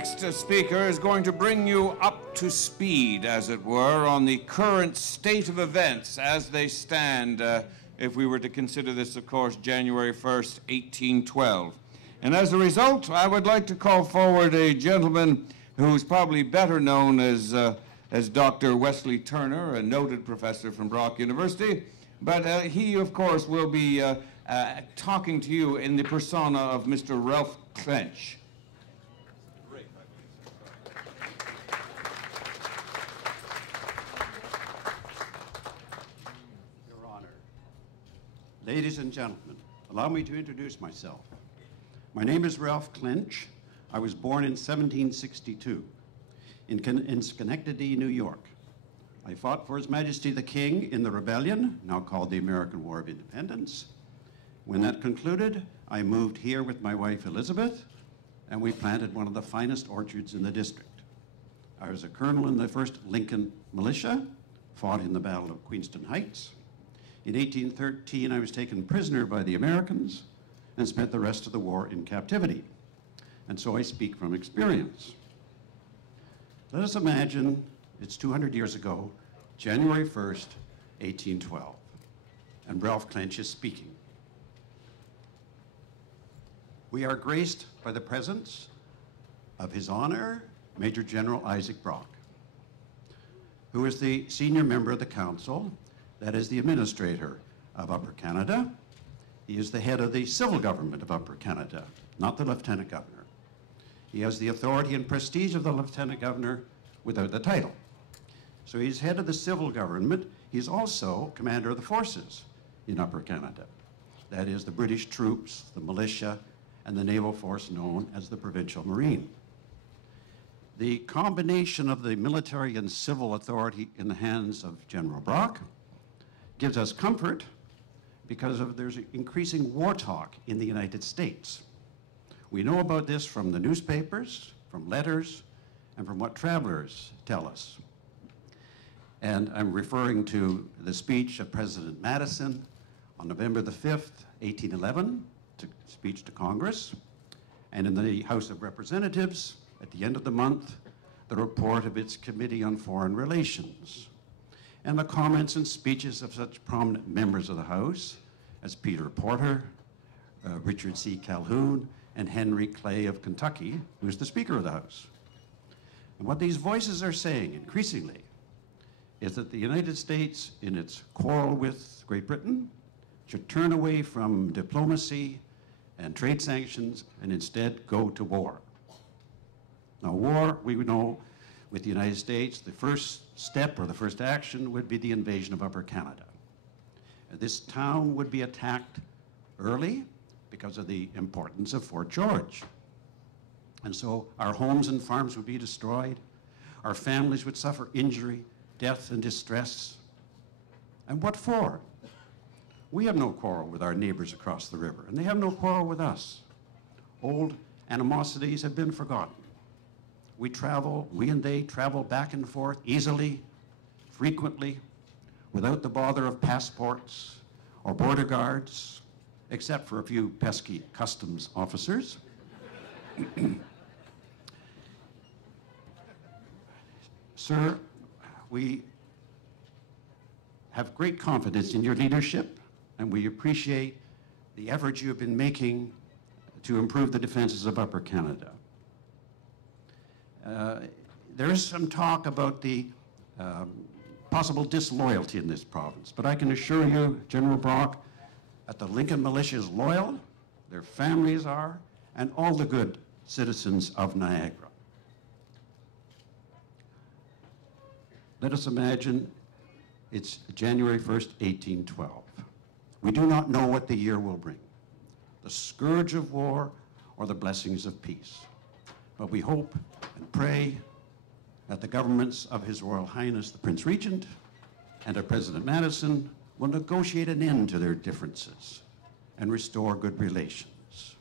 next speaker is going to bring you up to speed, as it were, on the current state of events as they stand, if we were to consider this, of course, January 1st, 1812. And as a result, I would like to call forward a gentleman who's probably better known as Dr. Wesley Turner, a noted professor from Brock University, but he, of course, will be talking to you in the persona of Mr. Ralfe Clench. Your Honor, ladies and gentlemen, allow me to introduce myself. My name is Ralfe Clench. I was born in 1762 in Schenectady, New York. I fought for His Majesty the King in the rebellion, now called the American War of Independence. When that concluded, I moved here with my wife Elizabeth, and we planted one of the finest orchards in the district. I was a colonel in the 1st Lincoln Militia, fought in the Battle of Queenston Heights. In 1813, I was taken prisoner by the Americans and spent the rest of the war in captivity. And so I speak from experience. Let us imagine it's 200 years ago, January 1st, 1812, and Ralfe Clench is speaking. We are graced by the presence of His Honor, Major General Isaac Brock, who is the senior member of the council, that is the administrator of Upper Canada. He is the head of the civil government of Upper Canada, not the lieutenant governor. He has the authority and prestige of the lieutenant governor without the title. So he's head of the civil government. He's also commander of the forces in Upper Canada. That is the British troops, the militia, and the naval force known as the Provincial Marine. The combination of the military and civil authority in the hands of General Brock gives us comfort because there's increasing war talk in the United States. We know about this from the newspapers, from letters, and from what travelers tell us. And I'm referring to the speech of President Madison on November the 5th, 1811, speech to Congress, and in the House of Representatives, at the end of the month, the report of its Committee on Foreign Relations, and the comments and speeches of such prominent members of the House as Peter Porter, Richard C. Calhoun, and Henry Clay of Kentucky, who is the Speaker of the House. And what these voices are saying increasingly is that the United States, in its quarrel with Great Britain, should turn away from diplomacy and trade sanctions and instead go to war. Now, war, we know, with the United States, the first step or the first action would be the invasion of Upper Canada. This town would be attacked early because of the importance of Fort George. And so our homes and farms would be destroyed. Our families would suffer injury, death, and distress. And what for? We have no quarrel with our neighbors across the river, and they have no quarrel with us. Old animosities have been forgotten. We and they travel back and forth easily, frequently, without the bother of passports or border guards, except for a few pesky customs officers. Sir, we have great confidence in your leadership, and we appreciate the efforts you have been making to improve the defenses of Upper Canada. There is some talk about the possible disloyalty in this province, but I can assure you, General Brock, that the Lincoln Militia is loyal, their families are, and all the good citizens of Niagara. Let us imagine it's January 1st, 1812. We do not know what the year will bring, the scourge of war or the blessings of peace. But we hope and pray that the governments of His Royal Highness, the Prince Regent, and of President Madison will negotiate an end to their differences and restore good relations.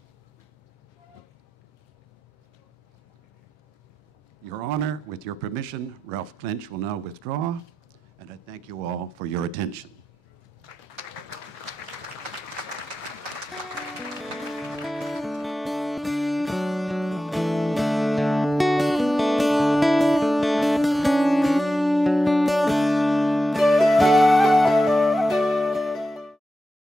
Your Honor, with your permission, Ralfe Clench will now withdraw, and I thank you all for your attention.